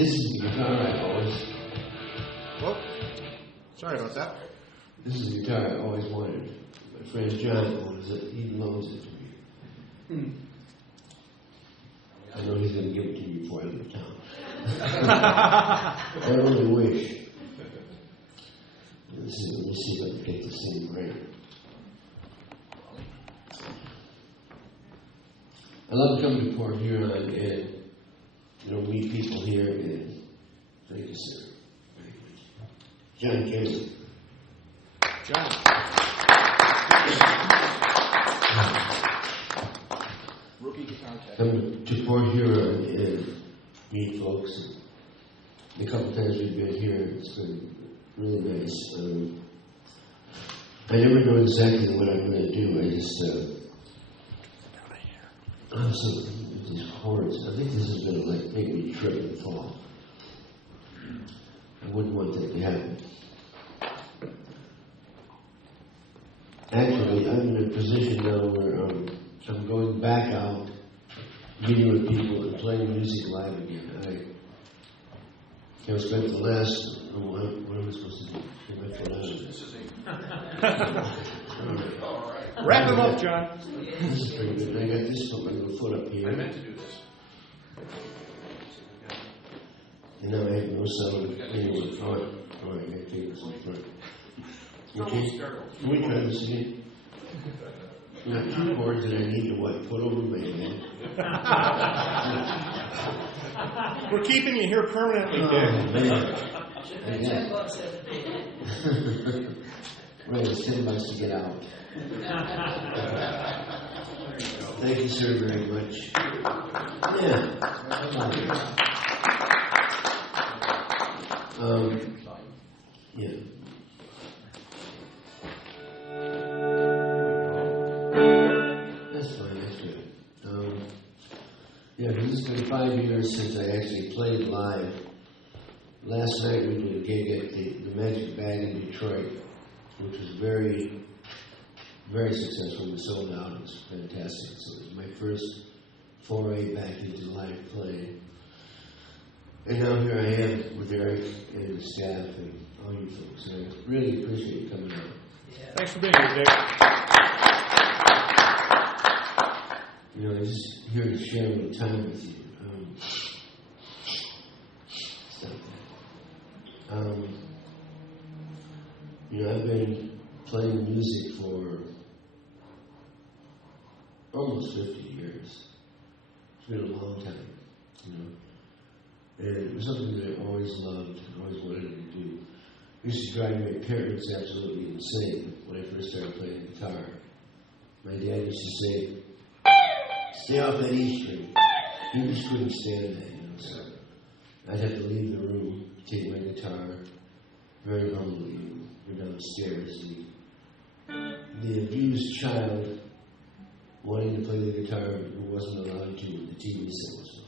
This is the guitar I always... Whoop. Sorry about that. This is the guitar I always wanted. My friend John owns it. He loans it to me. I know he's going to give it to me before I leave town. I really wish. Let me see if I can get this thing right. I love coming to Port Huron and meet people here and thank you, sir. John Kelly. John. Rookie guitar tech. Come to Port Huron and meet folks. And a couple times we've been here, it's been really nice. I never know exactly what I'm going to do. I just these chords. I think this is going to make me trip and fall. I wouldn't want that to happen. Actually, I'm in a position now where I'm going back out, meeting with people and playing music live again. I spent the last, what am I supposed to do? All right. Wrap him up, John. This is pretty good. I got this foot, my little foot up here. I meant to do this. And now I have no sound anywhere in front. All right, I got to take this in front. Okay, can we try this again? I have two chords that I need to put over my head. We're keeping you here permanently, Dick. Right, it's $10 to get out. Thank you, sir, very much. Yeah. That's fine, that's good. This has been 5 years since I actually played live. Last night we did a gig at the Magic Bag in Detroit, which was very, very successful. We sold out. It was fantastic. So it was my first foray back into live playing. And now here I am with Eric and the staff and all you folks. I really appreciate you coming out. Yeah. Thanks for being here, Dick. I'm just here to share a little time with you. I've been playing music for almost 50 years. It's been a long time, And it was something that I always loved and always wanted to do. It used to drive my parents absolutely insane when I first started playing guitar. My dad used to say, "Stay off that E string." He just couldn't stand that, So I'd have to leave the room, take my guitar, very humbly, and go downstairs. The abused child wanting to play the guitar who wasn't allowed to when the TV set was on.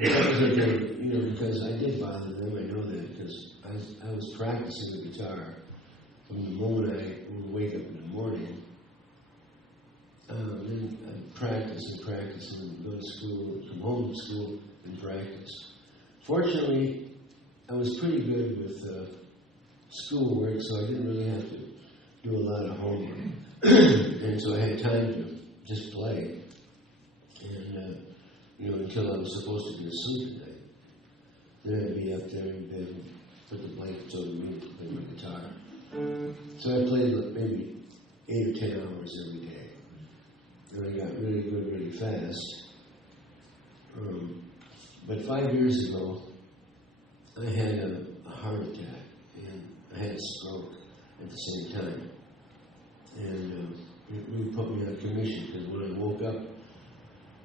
That was okay, because I did bother them. I know that because I was practicing the guitar from the moment I would wake up in the morning. Then I'd practice and go to school, come home from school and practice. Fortunately, I was pretty good with schoolwork, so I didn't really have to do a lot of homework. And so I had time to just play. And, until I was supposed to be asleep at night. Then I'd be up there in bed and put the blankets over me and play my guitar. So I played maybe 8 or 10 hours every day. And I got really good really fast. But 5 years ago, I had a heart attack and I had a stroke at the same time. And it really put me on a commission because when I woke up,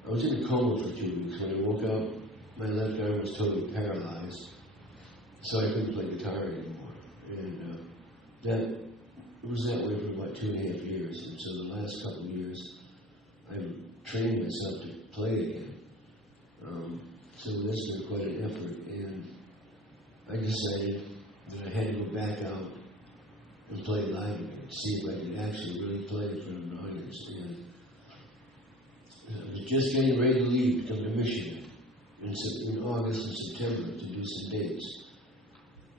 I was in a coma for 2 weeks. When I woke up, my left arm was totally paralyzed, so I couldn't play guitar anymore. And it was that way for about 2.5 years. And so the last couple of years, I've trained myself to play again. So that's been quite an effort. And I decided that I had to go back out and play live again, see if I could actually really play in front of an audience. And I was just getting ready to leave to come to Michigan. in August and September to do some dates.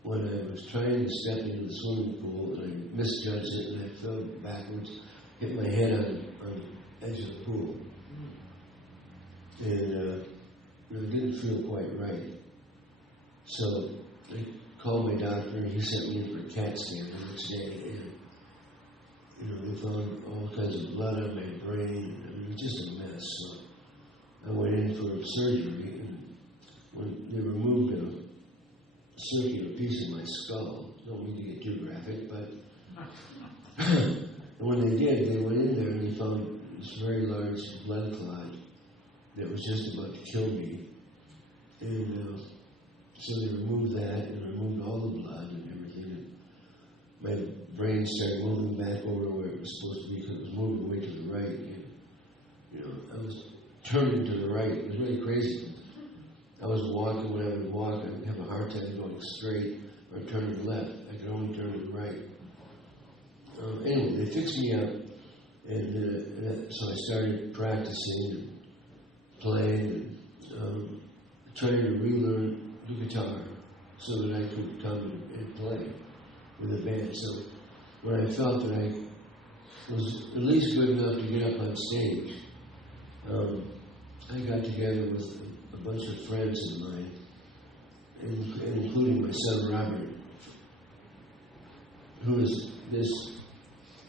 When I was trying to step into the swimming pool, and I misjudged it, and I fell backwards, hit my head on the edge of the pool. And it didn't feel quite right. So I called my doctor, and he sent me in for a CAT scan the next day. And they found all kinds of blood on my brain. I mean, it was just a mess. So I went in for surgery, and when they removed a circular piece of my skull, don't mean to get too graphic, but and when they did, they went in there and they found this very large blood clot that was just about to kill me. And so they removed that and removed all the blood and everything. And my brain started moving back over where it was supposed to be because it was moving way to the right. And, I was turning to the right. It was really crazy. I was walking. When I would walk, I would have a hard time going straight or turning left. I could only turn to the right. Anyway, they fixed me up, and so I started practicing and playing and trying to relearn the guitar so that I could come and play with a band. So when I felt that I was at least good enough to get up on stage, I got together with a bunch of friends of mine, and including my son Robert, who is this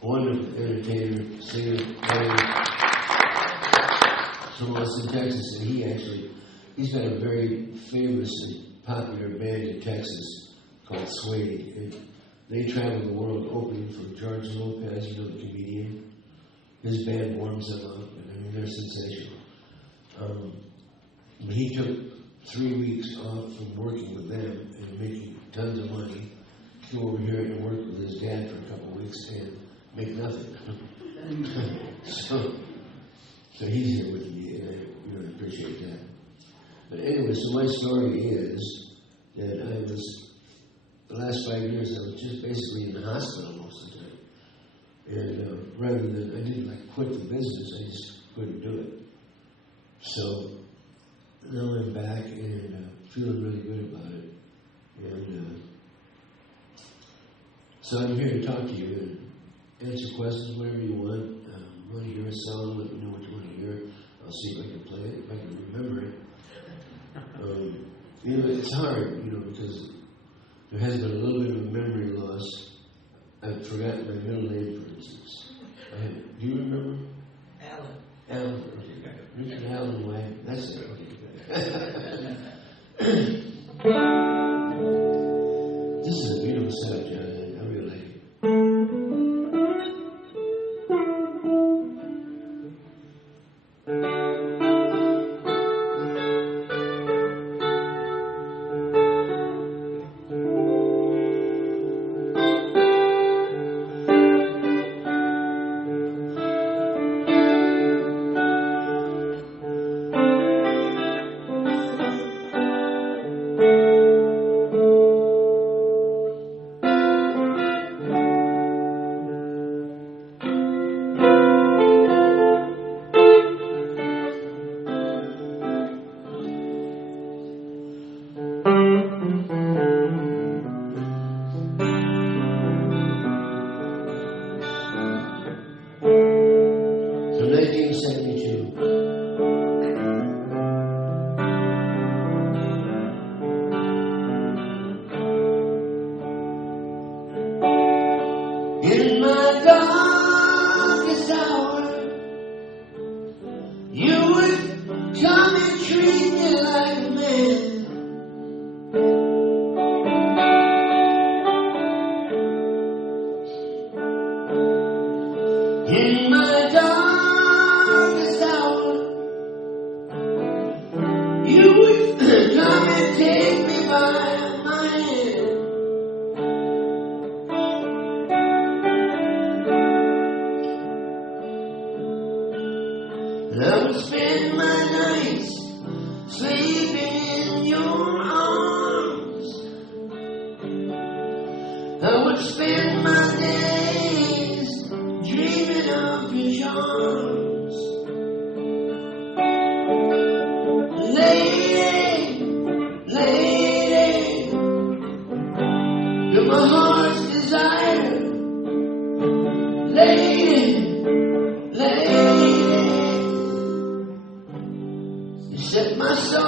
wonderful entertainer, singer, player from Austin, Texas, and he's got a very famous and popular band in Texas called Suede. And they travel the world opening for George Lopez, the comedian. His band warms them up, and I mean, they're sensational. But he took 3 weeks off from working with them and making tons of money to go over here and work with his dad for a couple of weeks and make nothing. So he's here with me, and I really appreciate that. But anyway, so my story is that the last 5 years, I was just basically in the hospital most of the time. And rather than, I didn't quit the business, I just couldn't do it. So now I'm back and feeling really good about it. And so I'm here to talk to you and answer questions, whatever you want. Want to hear a song, let me know what you want to hear. I'll see if I can play it, if I can remember it. It's hard, because there has been a little bit of a memory loss. I've forgotten my middle name, for instance. Do you remember? Allen. Okay. Richard Allen Wagner. That's it. Okay. This is a beautiful setup, John. I really like it.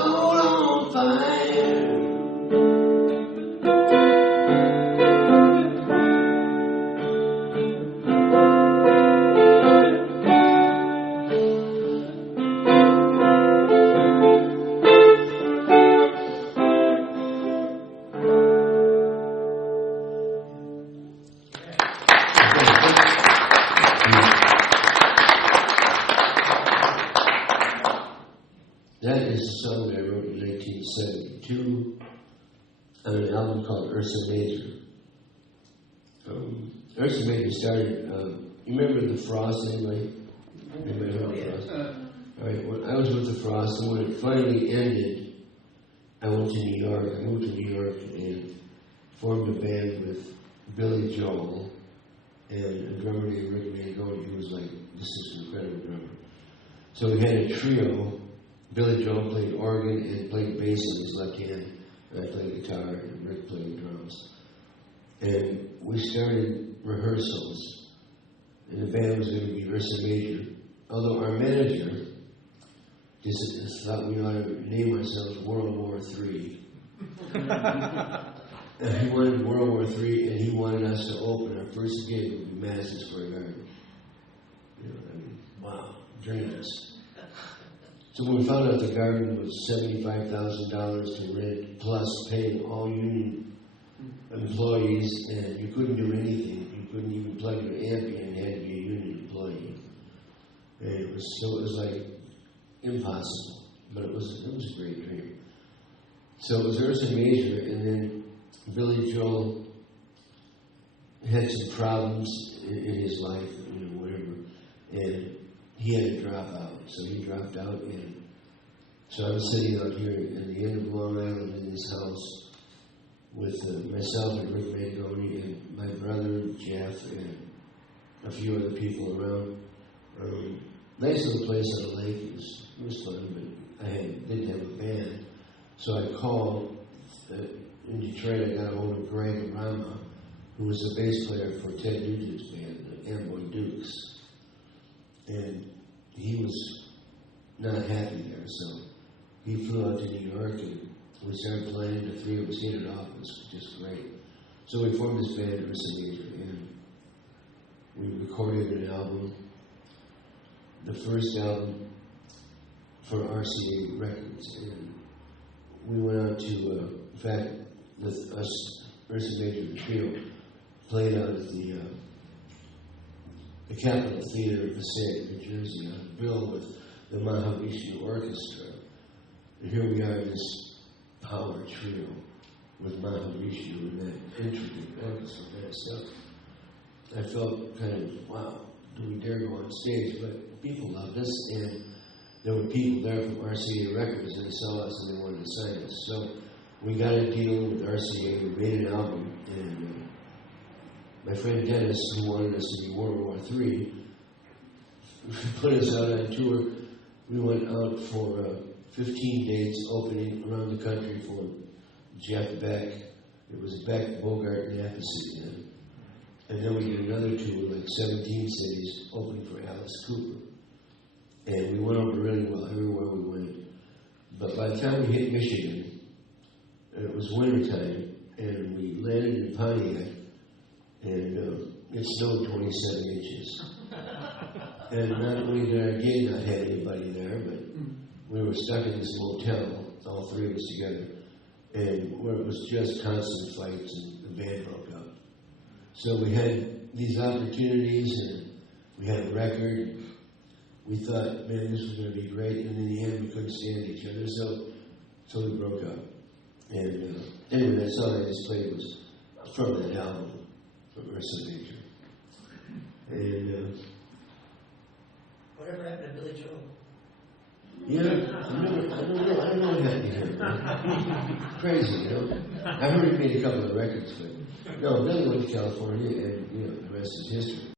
soul on fire. That is a song that I wrote in 1972 on an album called Ursa Major. Ursa Major started, you remember the Frost, anybody? Anybody heard of the Frost? All right, when I was with the Frost, and when it finally ended, I went to New York. I moved to New York and formed a band with Billy Joel and a drummer named Rick Mangoni, who was like, this is an incredible drummer. So we had a trio. Billy Joel played organ and played bass on his left hand, and I played guitar, and Rick played drums. And we started rehearsals, and the band was going to be Ursa Major. Although our manager just thought we ought to name ourselves World War III. And he wanted World War III, and he wanted us to open. Our first gig would be Madison Square Garden. You know, I mean, wow, dreams. So when we found out the garden was $75,000 to rent, plus paying all union employees, and you couldn't do anything. You couldn't even plug your amp in, you had to be a union employee. And it was like impossible, but it was a great dream. So it was Ursa Major, and then Billy Joel had some problems in his life, you know, whatever, and he had to drop out. So he dropped out, and so I was sitting out here in the end of Long Island in this house with myself and Rick Mangoni and my brother Jeff and a few other people around. Nice little place on the lake. It was fun, but I didn't have a band. So I called in Detroit. I got a hold of Greg Rama, who was the bass player for Ted Nugent's band, the Amboy Dukes. And he was not happy there, so he flew out to New York and we started playing. The three of us hit it off. It was just great. So we formed this band, Ursa Major, and we recorded an album, the first album for RCA Records, and we went out to, in fact, us, Ursa Major, the trio, played out at the Capitol Theater in Passaic, New Jersey, on a bill with the Maharishi Orchestra. And here we are, this power trio with Maharishi and that intricate orchestra and that stuff. I felt kind of, wow, do we dare go on stage? But people loved us, and there were people there from RCA Records, and they saw us and they wanted to sign us. So we got a deal with RCA, we made an album, and my friend Dennis, who wanted us to be World War III, put us out on tour. We went out for 15 dates opening around the country for Jeff Beck. It was Beck, Bogart, and Appice. And then we did another tour, like 17 cities, opening for Alice Cooper. And we went over really well everywhere we went. But by the time we hit Michigan, it was wintertime, and we landed in Pontiac, and it snowed 27 inches. And not only did our gig not have anybody there, but we were stuck in this motel, all three of us together, and where it was just constant fights, and the band broke up. So we had these opportunities, and we had a record. We thought, man, this was going to be great, and in the end, we couldn't stand each other, so we broke up. And anyway, that song I just played was from that album, from Ursa Major. And whatever happened to Billy Joel? Yeah, I don't know what happened to him. Crazy, you know. I heard he made a couple of records, but no, Billy went to California, and the rest is history.